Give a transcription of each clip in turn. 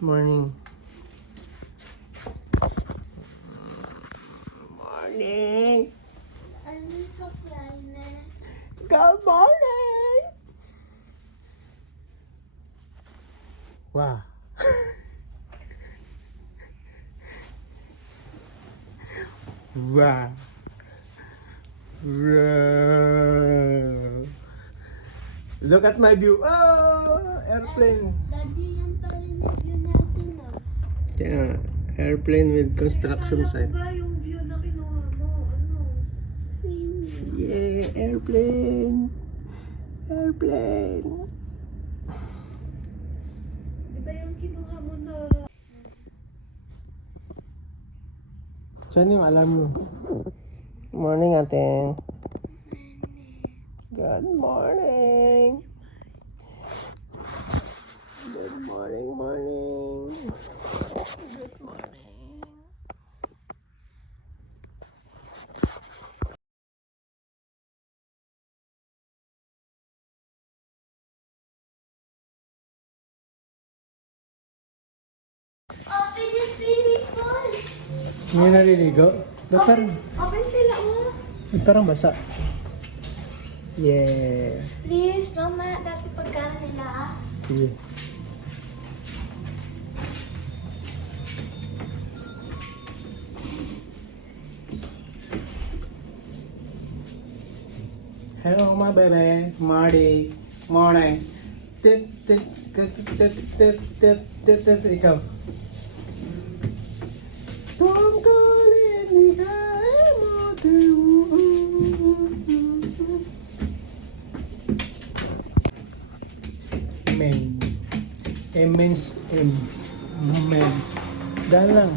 Morning. Morning. Ano sa planet? Good morning. Wow. Wow. Wow. Look at my view. Oh, airplane. Daddy, yan pa rin yung view natin, oh. Yeah, airplane with construction site. Ba yung view na kinuha mo? Ano? Swimming. Yeah, airplane. Airplane. Di ba yung kinuha mo na... Saan yung alarm mo? Morning, ate. Good morning. Good morning, morning. Good morning. Open yung swimming pool. Hindi naliligo? Ba't parang, Open sila, oh. ba't parang basa? Yeah. Please, mama, dati pagkano nila, ah. Sige. Hello, my baby. Marty. Morning. Tit, tit, tit, tit, tit, tit, tit, tit. Ikaw. Tungkulin ni kaya mo Men. M means M. Men. Dahil lang.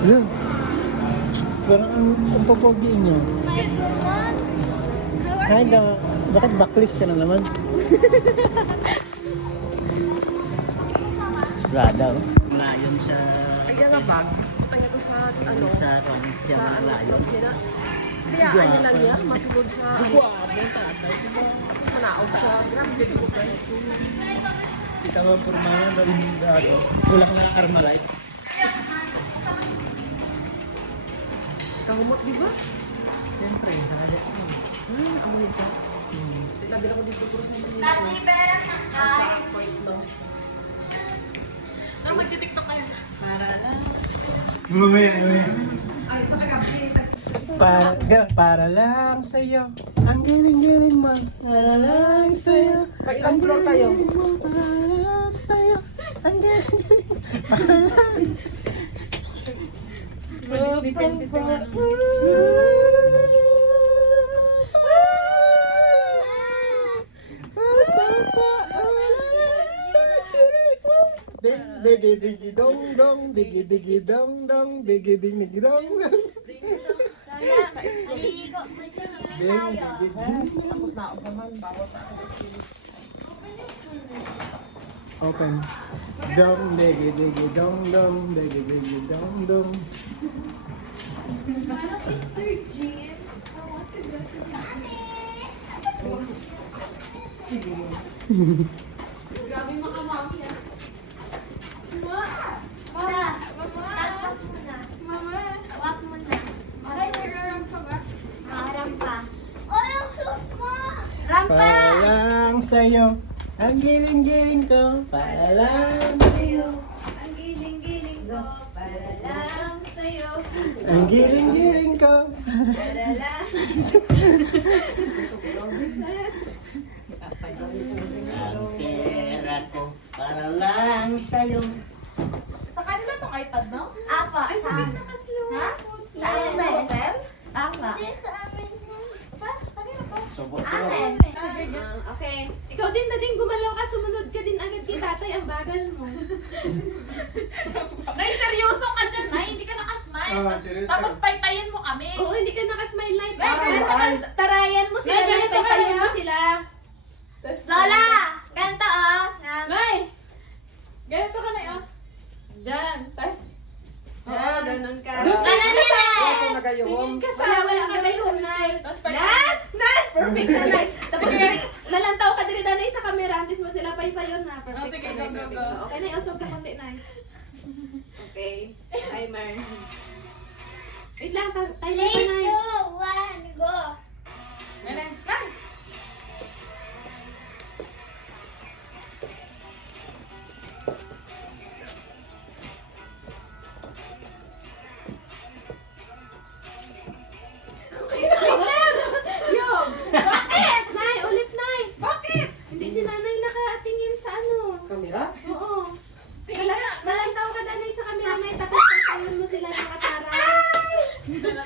Hello. Parang ang papogi niyo. My God. Hi, bakit backlist ka na naman? Rada, oh. Layon sa Kaya nga bag, disputan niya to sa ano, sa kan sa sa ano, layon. club sila. Hayaan niya lang yan, masulod sa ano. Guwabong tatay. Tapos manaog sa gram, din ko kayo. Kita mo pormahan rin ano. Wala nga Carmelite. Kahumot, di ba? Siyempre, hayat mo. Amo ni sa. Tinabila ko dito puro sa mga nila. Daddy, pera na Sa point, no? Mag-tiktok kayo. Mamaya. Ay, sa kagabi, Para lang sa'yo. Ang galing-galing mo. Para lang sa'yo. Pailang floor kayo? Para lang sa'yo. Ang galing-galing. Para lang. Digi digi dong dong, digi digi dong dong, digi digi dong dong. Sayang, naliligo mo siya. Ding digi ding. tapos na ako naman, bawas ako sa skin. Open. Dong digi digi dong dong, digi digi dong dong. Grabe makamami yan. Mama! Hawak mo na. Mama! Hawak mo na. Aray, nararam ka ba? Rampa. Oh, yung shoes mo! Rampa! Para lang sa'yo. Ang giling-giling ko. Para lang sa'yo. Ang giling-giling ko, para lang sa'yo. Ang giling-giling ko. Para lang. Ang pera ko para lang sa'yo. Sa kanila tong iPad, no? Apa, sa Ha? Sa amin. hotel? Apa. Hindi, sa amin. Sa? Kanina to? Subok Amin. Okay. Ikaw din na din gumalaw ka, sumunod ka din agad kay tatay, ang bagal mo. Nay, seryoso ka dyan, Nay. Hindi ka nakasmile. Oh, seryoso. Tapos paypayin mo kami. Oo, hindi ka naka-smile live. Nay, ganito ka. Tarayan mo sila. Nay, ganito ka, Paypayin mo ah. sila. Lola! Ganito oh. Nay! Ganito ka na oh. Diyan. Tapos, oo, ganun ka. Ganun yun Wala eh. ko nagayong. Tingin ka sa wala ka na yun, Nay. Tapos Nan! Perfect na, nice. Tapos, nalantaw ka diri danay sa camera. Antis mo sila paypayon na. Perfect Oh, sige, ka, Nay, go, go, perfect go. ka. Okay, Nay. Usog ka konti, Nay. Okay. Timer. Wait lang. Timer pa, 3, 2, Nay. 1, go. Nay! Nay! Yung! Bakit? Nay, ulit, Nay. Bakit? Hindi si Nanay nakatingin sa ano. Kamera? Oo. Nalantaw ka danay sa camera, Nay. Tapos pagkayon mo sila ng katara.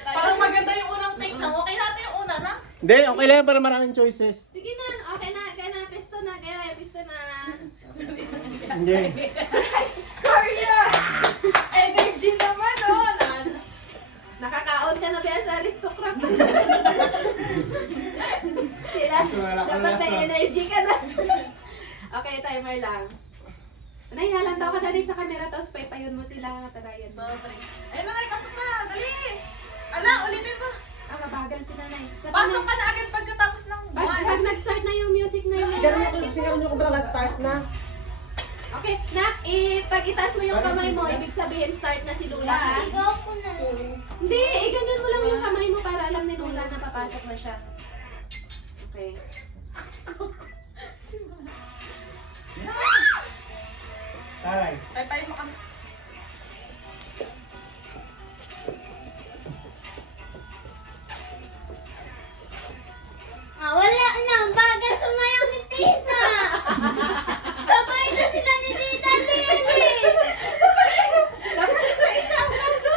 Parang maganda yung unang take na. Okay natin yung una na. Hindi, okay lang yan para maraming choices. Sige na. Okay na. Kaya na. Pesto na. Kaya pesto na. Hindi. Korea! Energy naman, oh! Nakakaon ka na ba sa aristocrat? Sila, Wala ka dapat lasa. may energy ka na. Okay, timer lang. Nay, halantaw ka dali sa camera, tapos paypayon mo sila. Tarayan mo. Ayun na, Nay! Pasok na! Dali! Ala, ulitin mo! Ah, mabagal si Nanay. Pasok ka na agad pagkatapos ng Pag nag-start na yung music na yun. Sigaran nyo ko ba lang start na? Okay, Nak, pag itaas mo yung kamay mo, ibig sabihin start na si Lula, ha? Sigaw ko na lang. Hindi, ganyan mo lang yung kamay mo para alam ni Lula na papasok na siya. Okay. Taray. Paypayin mo kami. Wala na. Bagal sumayaw ni Tita. Sabay na sila ni Tita Lily. Dapat sa isang kaso.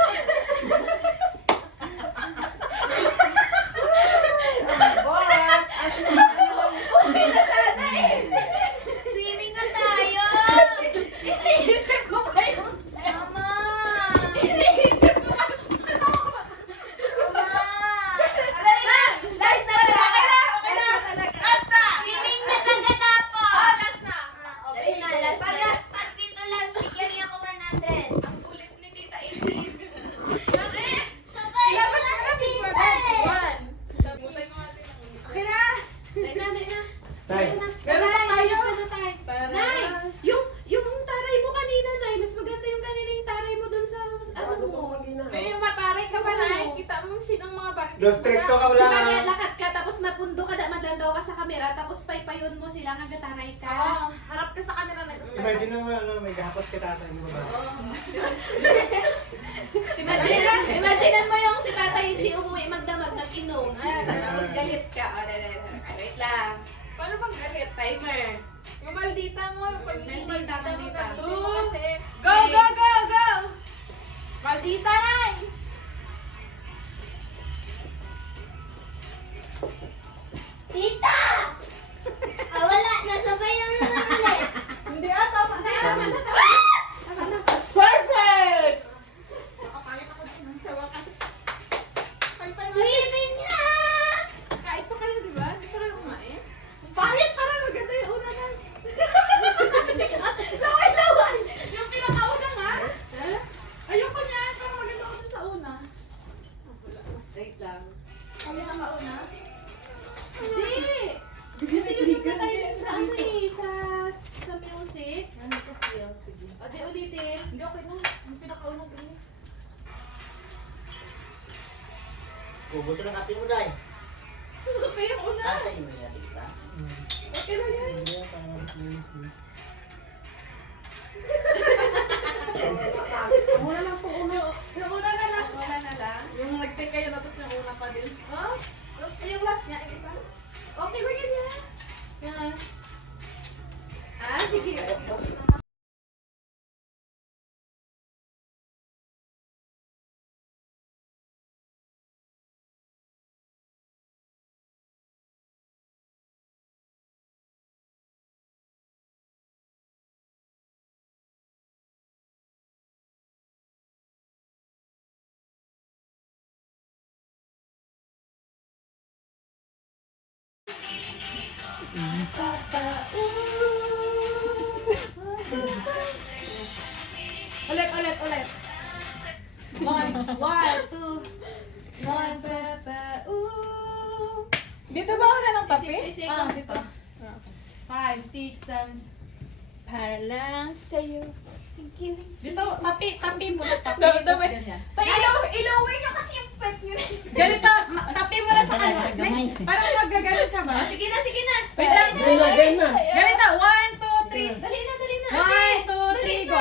Okay na sana eh. Swimming na tayo. Iisip ko pa yung... Mama. Iniisip ko pa Mama. Dali na! Last na talaga! Okay na, okay na. Last na talaga. Last na! Swimming na pagkatapos. Oh, last na! Okay na, last na. Pag dito last, bigyan niya ako 100. Ang kulit ni Tita Ingrid. Sabay na si Tita eh. One. Okay na! Dali na, dali na. Tay. Dali na. Meron pa tayo? Nay, Nay, yung taray mo kanina, Nay, mas maganda yung kanina yung taray mo dun sa ano mo. Yung mataray ka ba, Nay? Kita mo sinong mga bakit? Dos stricto ka wala Diba, na. lakat ka, tapos mapundo ka, madlandaw ka sa kamera, tapos paypayon mo sila, kagataray ka. Oo, harap ka sa camera na. Imagine mo, ano, may gahapos ka tatay mo ba? Imagine mo yung si tatay hindi umuwi magdamag, nag-inom. Tapos galit ka. Wait lang. Paano bang galit? Timer. Yung maldita mo, yung pagiging Maldita, maldita mo, maldita. ganito mo kasi. Go, go, go, go! Maldita, Nay! Tita! Wala na. Sabay na naman ulit. Hindi tama na. Tama na, tama na. Tama na. Perfect! Nakapayang ako din sa wakas. Swimming na! Kahit pa kayo, di ba? Hindi pa kayo kumain? Bakit parang maganda yung una na? Laway-laway! Yung pinakauna nga! Ayoko niya, pero maganda ako dun sa una. Wait lang. Kami na mauna? Hindi! Kasi yun na tayo sa ano eh, sa music. Ano ko feel? Sige. O di ulitin. Hindi, okay na. Yung pinakauna din. Kubuto ng kape mo, Day. Okay, yung una. Tatay mo yan, di ba? Okay na yan. Hindi, parang Muna lang po una. Yung una na lang. Wala na lang. Yung nag-take kayo na tapos yung una pa din. Oh? Yung last niya, yung isa. Okay ba ganyan? Yan. Ah, sige. Ulit. One, two. One, Dito ba una ng tapi? 60 seconds. Dito. 5, 6, 7. Para lang sa'yo. Dito, tapi mo na, tapi. Dami. Tapos ganyan. Ilaway nyo kasi yung pet nyo na. Ganito, tapi mo na sa ano. Parang magagalit ka ba? Sige na. Wait lang. Ganyan na. Ganito, 1, 2, 3. Dali na. 1, 2, 3, go.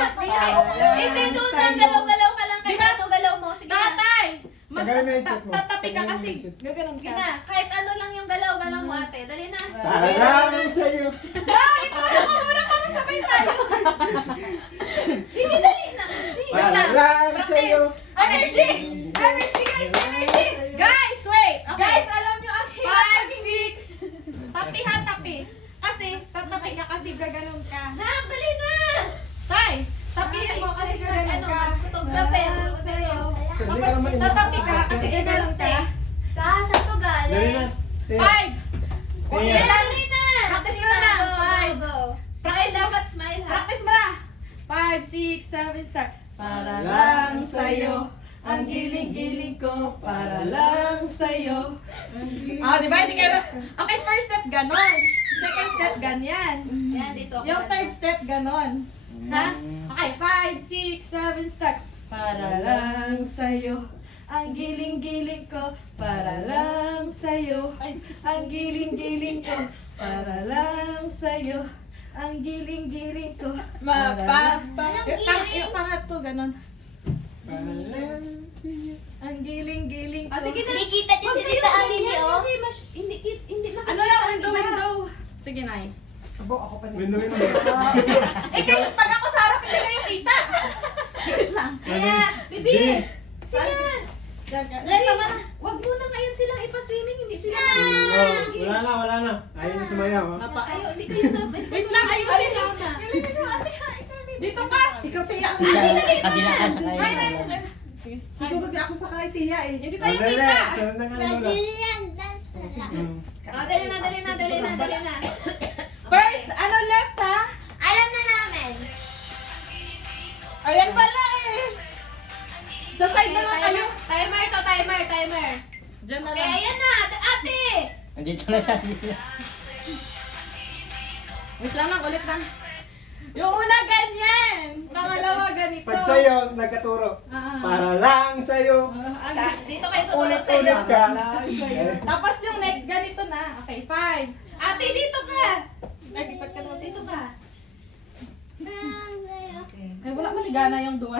Hindi, doon lang. Galaw ka lang. Kahit ano galaw mo. Sige na. Tatay! Tagalin mo yung headset mo. Tatapi ka Tagalin mo kasi. yung headset. Gaganon Sige ka. na. Kahit ano lang yung galaw mo ate. Dali na. Para lang sa'yo. Sabay tayo. Hindi, dali na kasi. Para lang sa'yo. Energy guys. Guys, wait. Okay. Guys, alam nyo ang 5, 6. Tapi ha, tapi. Kasi, tatapi ka kasi gaganon ka. Nak, dali na. Tay, tapihin mo kasi gaganon ka. Photographer. Sa'yo. Kasi Tapos, ka naman tatapi ka kasi gaganon ka. Sa to Dali galing. na. 5. Tia. Dali na. Practice mo na. Go. Five. Smile, dapat smile ha. Practice mo na. 5, 6, 7, start. Para lang sa'yo, ang giling-giling ko, para lang sa'yo. Ah, di ba? Hindi ka na. Okay, first step, ganon. Second step, ganyan. Yan, dito. Yung third step, ganon. Ha? Okay, 5, 6, 7, start. Para lang sa'yo, ang giling-giling ko, para lang sa'yo. Ang giling-giling ko, para lang sa'yo. Ang giling-giling ko. Yung pangatlo, ganon. Para lang sa'yo. Ang giling-giling ko. Ah, sige na. Hindi kita din si Tita Alini, oh. Kasi hindi makikita. Ano lang, window. Sige, Nay. Window. Eh, kayo, pag ako sa harap, hindi kayo kita. Wait lang. Kaya, bibi. Sige. Lalo Lalo na. Wag mo na ngayon silang ipa-swimming. Hindi sila. Wala na. Ayaw na sumayaw. Ha? Ayaw, hindi kayo na. Wait lang, ayusin Ayaw mo. na. Dito ka. Ikaw, Tia. Kabila ka sa kanya. Susunod ako sa kay Tia eh. Hindi tayo Dali. kita. Sunod na nga muna. Brazilian dance na lang. Oh, dali na. First, ano left ha? Alam na namin. Ayan pala eh. Sa side na lang kayo. Timer. Diyan na Okay, lang. ayan na. Ate. Andito na siya. Wait lang, ulit lang. Yung una ganyan. Pangalawa ganito. Pag sa'yo, nagkaturo. Para lang sa'yo. Dito kayo tutulog Ulit-ulit sa'yo. ka. Tapos yung next ganito na. Okay, 5. Ate, dito ka. Naglipat ka naman. Dito ka. Ay, wala maligana yung duwa.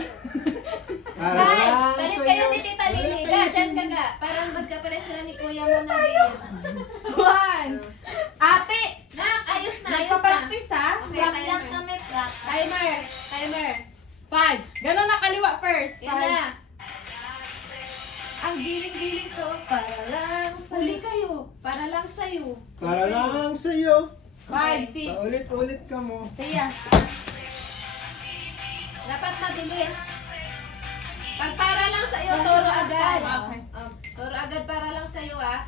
Para Ay, lang balik sa'yo. kayo ni Tita Lily. Ga, dyan ka ga. Parang magkapares sila ni Kuya mo na ganyan. 1. Ate, Nak, ayos na. nagpa-practice ha? Okay, Practice lang timer. kami, practice. Timer. 5. Ganon na kaliwa first. Yan na. Ang giling-giling ko para lang Huli kayo. Para lang sa'yo. Para lang sa'yo. 5, 6. Paulit-ulit ka mo. Tia. Dapat mabilis. Pag para lang sa'yo, toro agad. Okay. Toro agad para lang sa'yo ah.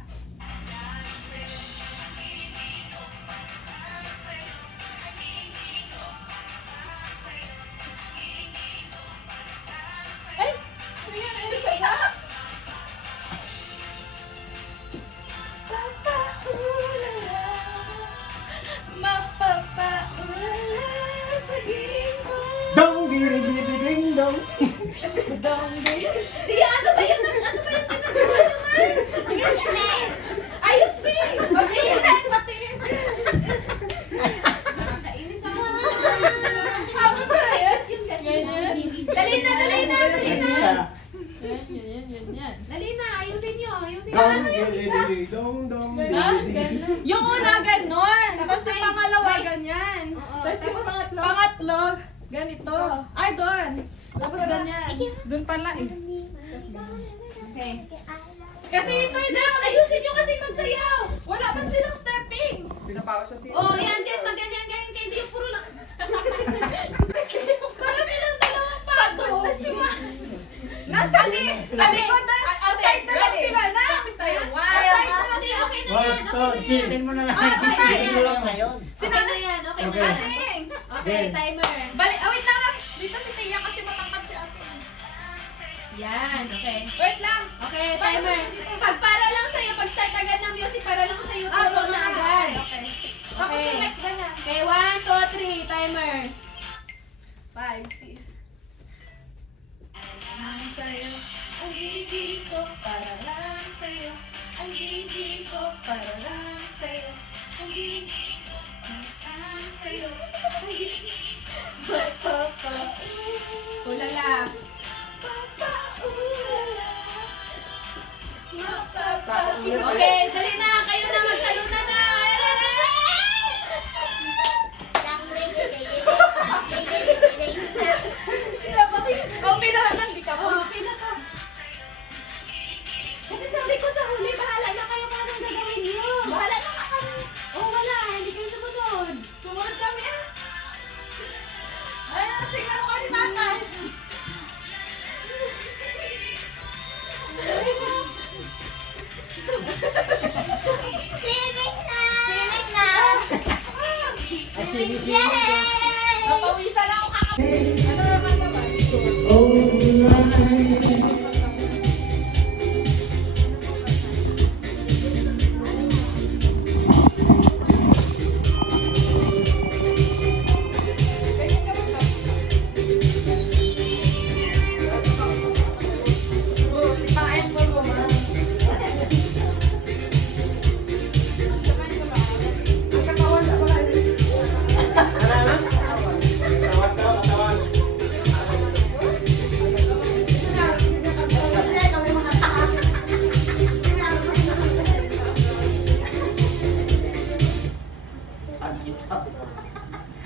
Ay! Ayan, ano siya ba? Mapapaulala sa giling ko. Dong, diri-diri-ding, dong. Tia, ano ba yan? Ano ba yan ginagawa naman? Ayos, be! Okay, yan, patingin. Nakakainis ako. Habang ba yan? Yun kasi. Ganyan. Dali na. Yan. Dali na, ayusin nyo. Dong, diri-diri, dong, dong, diri-diri. Yung una ganon. Tapos yung Ay, pangalawa wait. ganyan. Oo, Tapos yung tapos pangatlo, ganito. Ay, doon. Tapos ganyan. Doon pala eh. Okay. Kasi ito hindi. Ayusin nyo kasi magsayaw. Wala pa silang stepping. Oh, yan, ganyan. Kaya hindi yung puro lang. Para silang dalawang pato. Nasa likod na. Sa side na lang sila na. Practice tayo. Sa side na lang Hindi, sila. okay na Wag yan. pa isipin mo na lang. Isipin mo lang ngayon. Okay na yan, okay na Okay. yan. Okay, timer. Wait lang. Dito si Tia kasi matangkad si ate. Yan, okay. Wait lang. Okay, timer. Pag para lang sa'yo, pag start agad ng music, para lang sa'yo, tuto na agad. Okay. Tapos Okay. yung next ganyan. Okay, 1, 2, 3, timer. 5, 6. Ang sayo, ang hindi ko para lang sa'yo. Ang hindi ko para lang sa'yo. Ang hindi ko para lang sa'yo. Ang hindi Ulala. Okay, dali na. Kayo na, magtalunan na. Okay na lang, di ka po. Okay na to. Kasi sabi ko sa huli, bahala na kayo kung anong gagawin niyo. Bahala na kayo. Oh, wala. Hindi kayo sumunod. Sumunod kami ah. Ay, tingnan mo kasi tatay. Swimming na! Swimming na! Sini-sini ka. Napawisan lang ako kakapit. Ano naman naman?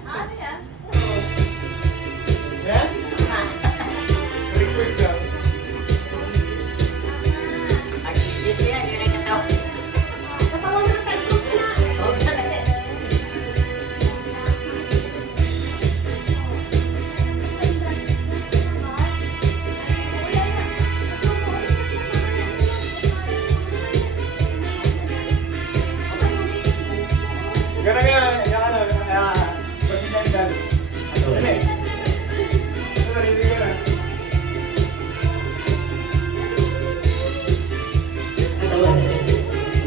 Ano yan? Yan? Request lang. Katawan mo ng tayo sila! Gara-gara, yan ano, presidential. Dali. Dali, dali ka na.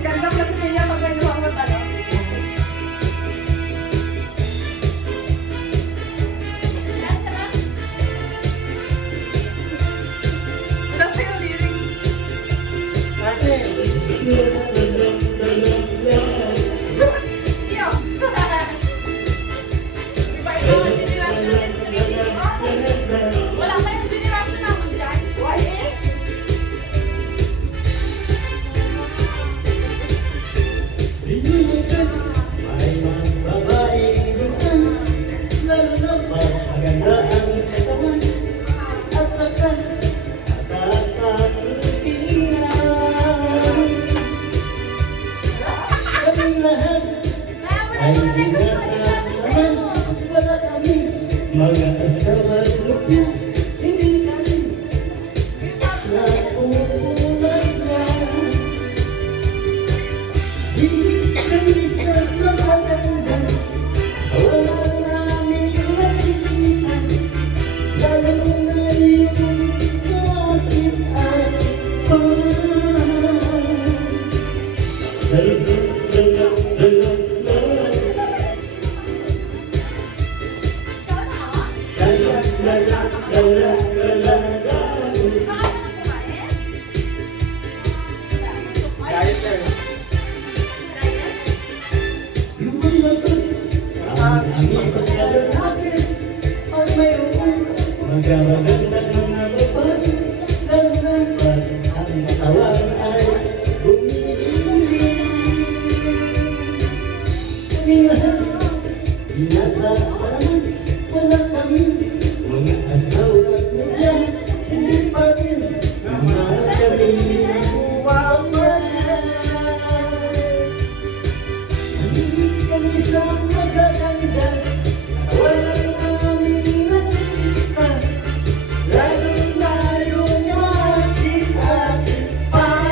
Ganda kasi niya pag may luwang mo talo. Wala pa yung lyrics. Ate. Yes! Iba yung generation and 3 Wala pa yung generation namin dyan. Why eh? May mga babaeng lutan, lalo na pag maganda ang katawan, at saka nakakatingin. Kami lahat ay binatanaman, wala kami mga asawa lupya, hindi kami nauulan na. Hindi kami sa maganda, wala namin nakikita, lalo na yung bakit ako. Gayet na yun. Magaganda ng nababan, lalo na pag ang katawan ay bumibiling. Kami lahat, binatanaman, wala kami mga asawa nila, hindi pa rin naman kami nawawala. Hindi kami sa magaganda, wala namin nakikita, lalo na yung ating pa.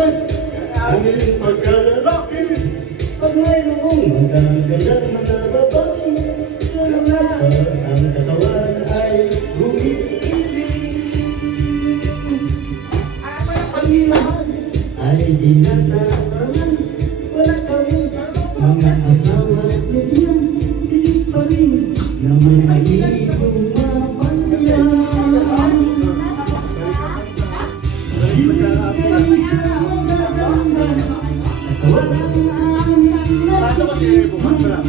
wakas aming pagkalalaki. Pag mayroong magagalang mga babae, ganun na ang katawan ay umiibig. Ang lahat ay dinatawanan, wala kami mga asawa lubyan, hindi pa rin naman nagiging mapanyan. Sasa ba si Bukas ba?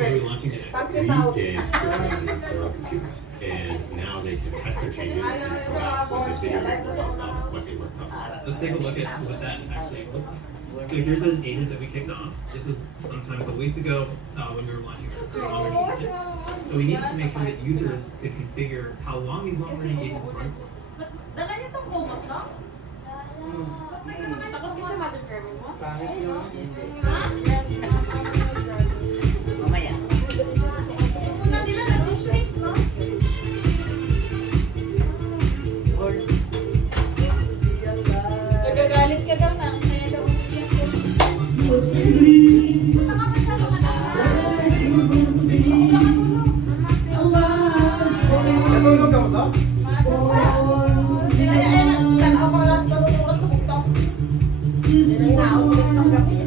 We're launching it at 3 days for our computers. And now they can test their changes and come out with a video report of what they worked on. Let's take a look at what that actually looks like. So here's an agent that we kicked off. This was sometime a couple weeks ago when we were launching this long-running agents. So we needed to make sure that users could configure how long these long-running agents run for. Dala niyo tong kumot, no? Takot ka sa mother driver mo? Pangit yun. Mamaya. Una nila nag-shapes, no? Nagagalit ka daw na. Kaya daw umiiyak ko. Natulog ka mo to? Sila yan, tanaw ko lang sa lulungan sa buktok. Sila yung naulit sa gabi.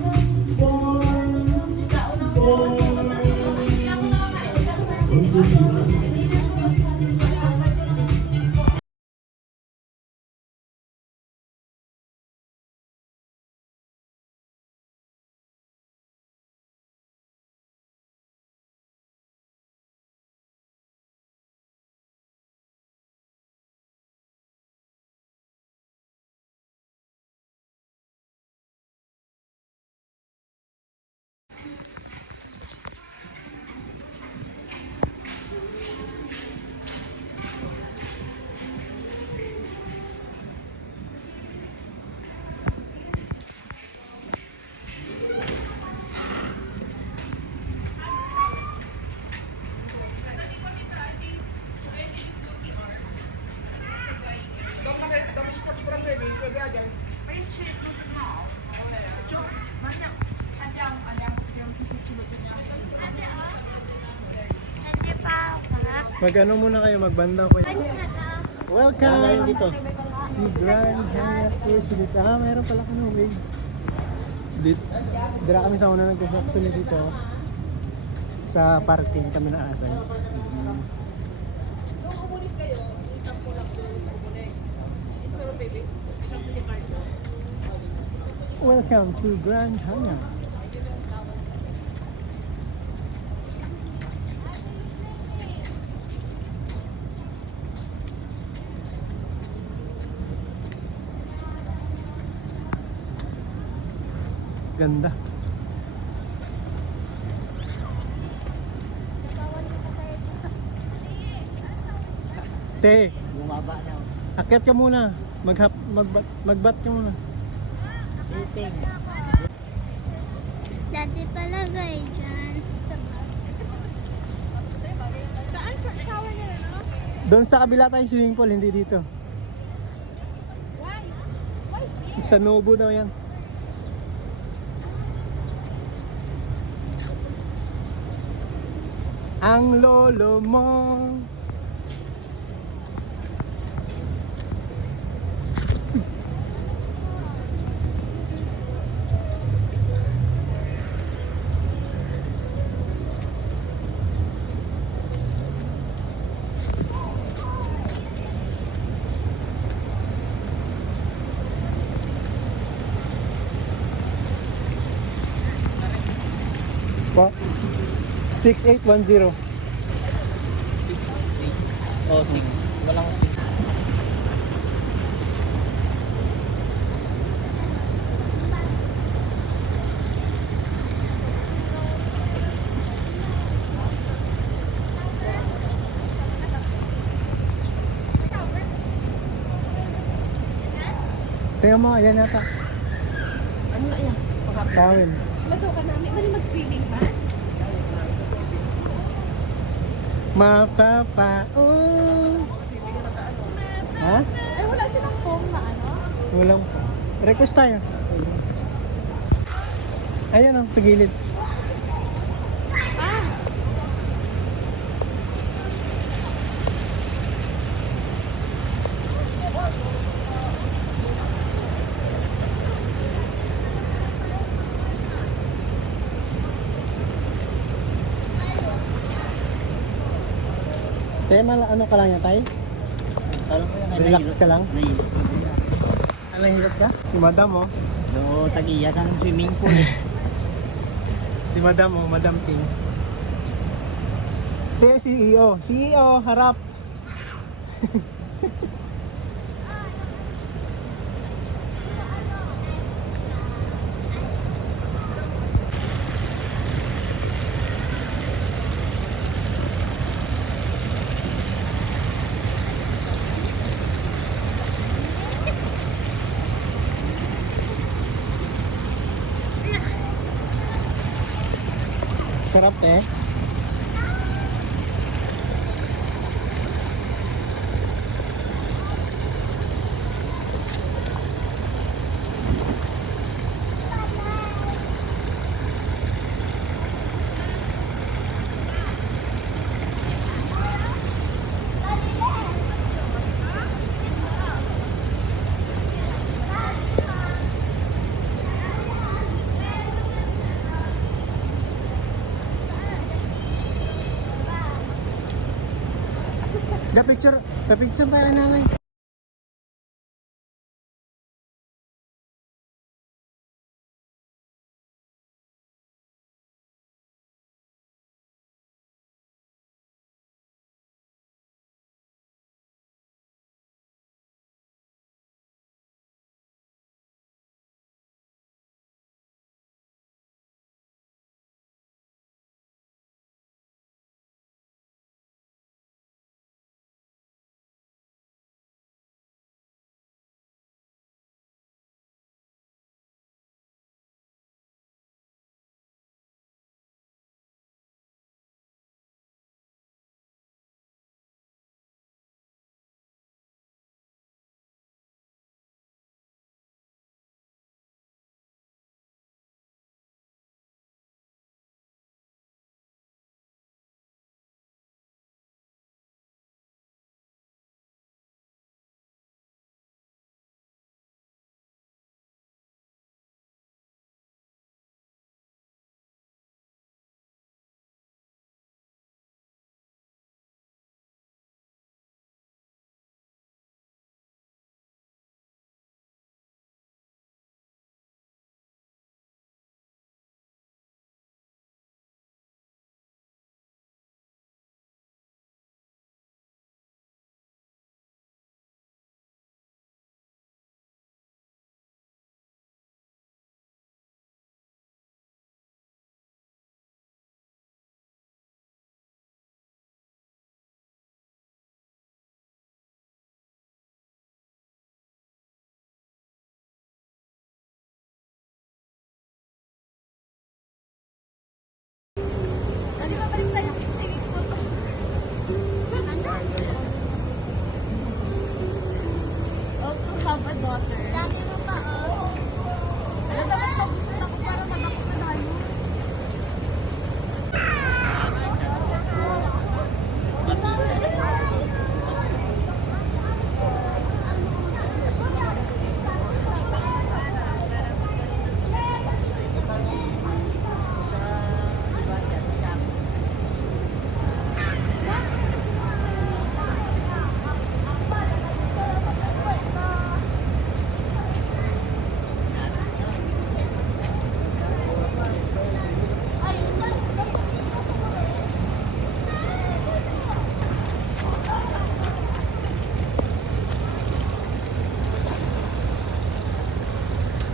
Mag-ano muna kayo, magbanda ko. Welcome! Dito. Si Grand Hyatt Tours dito. Ah, meron pala kami wave. Dira kami sa una nag-construction dito. Sa parking kami na asay. Welcome to Grand Hyatt. Ganda. Te, Bumaba na. akyat ka muna. Magbat ka muna. Dati palagay dyan. Saan shower nila, no? Doon sa kabila tayo swimming pool, hindi dito. Sa Nobu daw yan. Ang lolo mo. What? 6810. Oh, stick. Walang stick. Tingnan mo, ayan yata. Ano na yan? Tawin. Lado ka namin. Mali mag-swimming ba? Mapapaon. Ha? Ay, wala silang phone na ano? Walang. Request tayo. Ayan o, sa gilid. Tema, ano ka lang yan, tay? Relax ka lang? Nahihilot ka? Si madam, oh. So, tagiya sa swimming pool eh. Si madam, oh. Madam King. Ito yung CEO. CEO, harap. Sarap eh. Da picture tayo nanay. Oh, to have a daughter. Dami mo pa, oh. Alam dapat mag-gusto ako para mag-ako na tayo.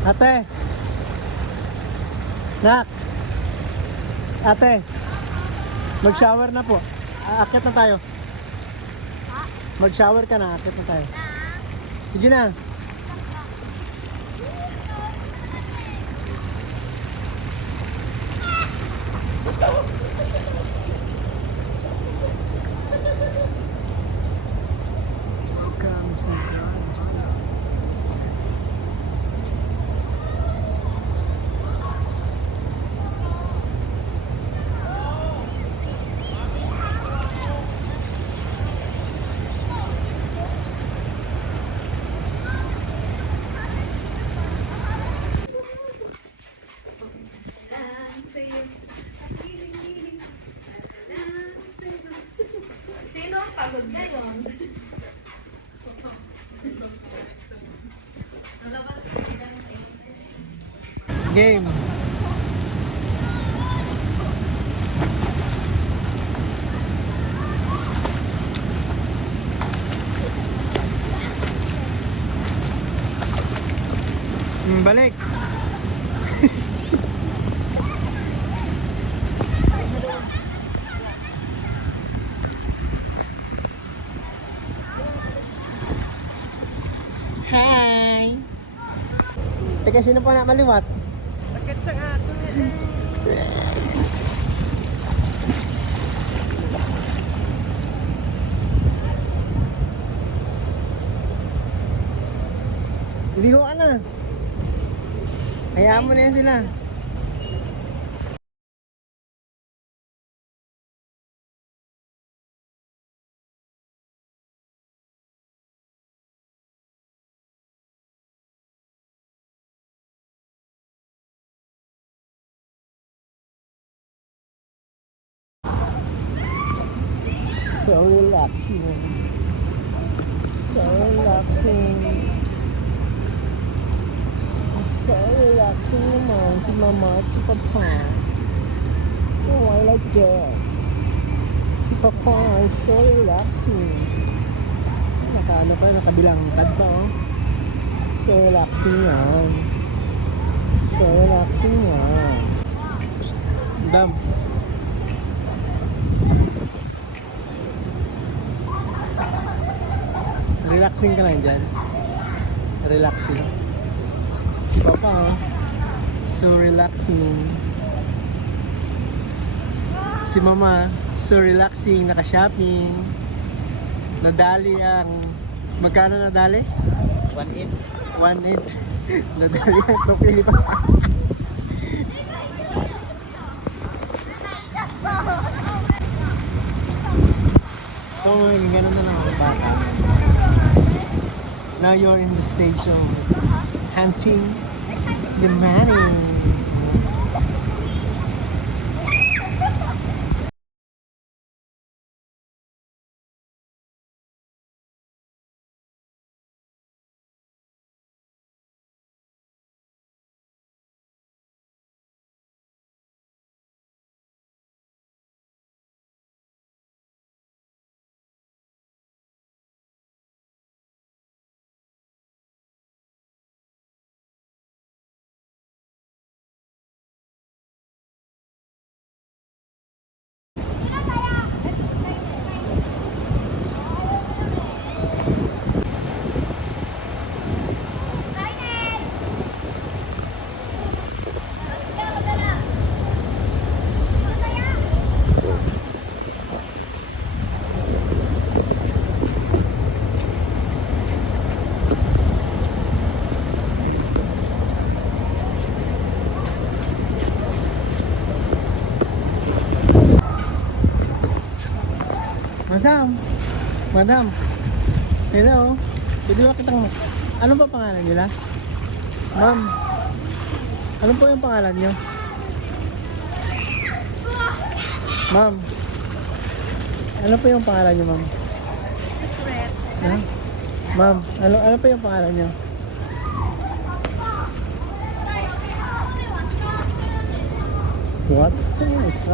Ate. Nak. Ate. Mag-shower na po. Aakyat na tayo. Mag-shower ka na, aakyat na tayo. Sige na. Sino ang pagod ngayon? Game. Balik. Hi. Teka, sino pa na maliwat? Sakit sa ato Liho ka na. Hayaan mo na yan sila. So relaxing. So relaxing. So relaxing naman si Mama at si Papa. Oh, I like this. Si Papa is so relaxing. Naka-ano pa, nakabilangkad pa oh. So relaxing yan. So relaxing yan. Dam. Relaxing ka lang dyan. Relaxing. Si Papa, oh. So relaxing. Si Mama, so relaxing, naka-shopping. Nadali ang... Magkano nadali? 1.8. 1.8. Nadali ang tokili pa. So, ganun na lang ang bata. Now you're in the stage of hunting the money. Madam. Hello. Pwede ba kitang... Ano ba pangalan nila? Ma'am. Ano po yung pangalan nyo? Ma'am. Ano po yung pangalan nyo, ma'am? Secret. Ha? Ma'am, ano po yung pangalan nyo? What's this?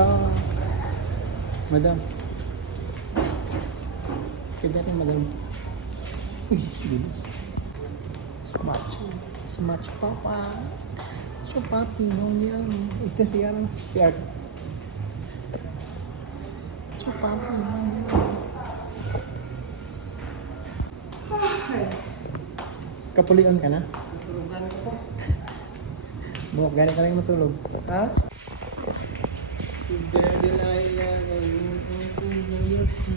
Madam. Kaya rin, madam. Uy, bilis. Macho. It's much papa. So papi, yung yan. Ito si Aaron. Si Art. So papi, yung kapulian ka na? Buwag, gani ka lang matulog. Ha? Si Daddy Laila ngayon ang tulog si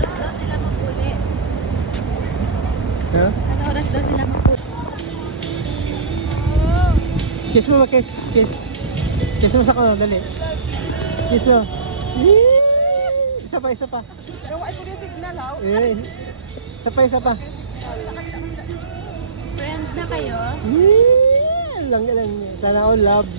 Daw sila maguli. Ha? Ano oras daw sila maguli? Kiss mo ba, kiss? Kiss. Kiss mo sa ko, dali. Kiss mo. Yee! Isa pa, isa pa. Gawain ko yung signal, ha? Eh, isa pa, isa pa. Friend na kayo? Yee! Lang, lang. Sana all love.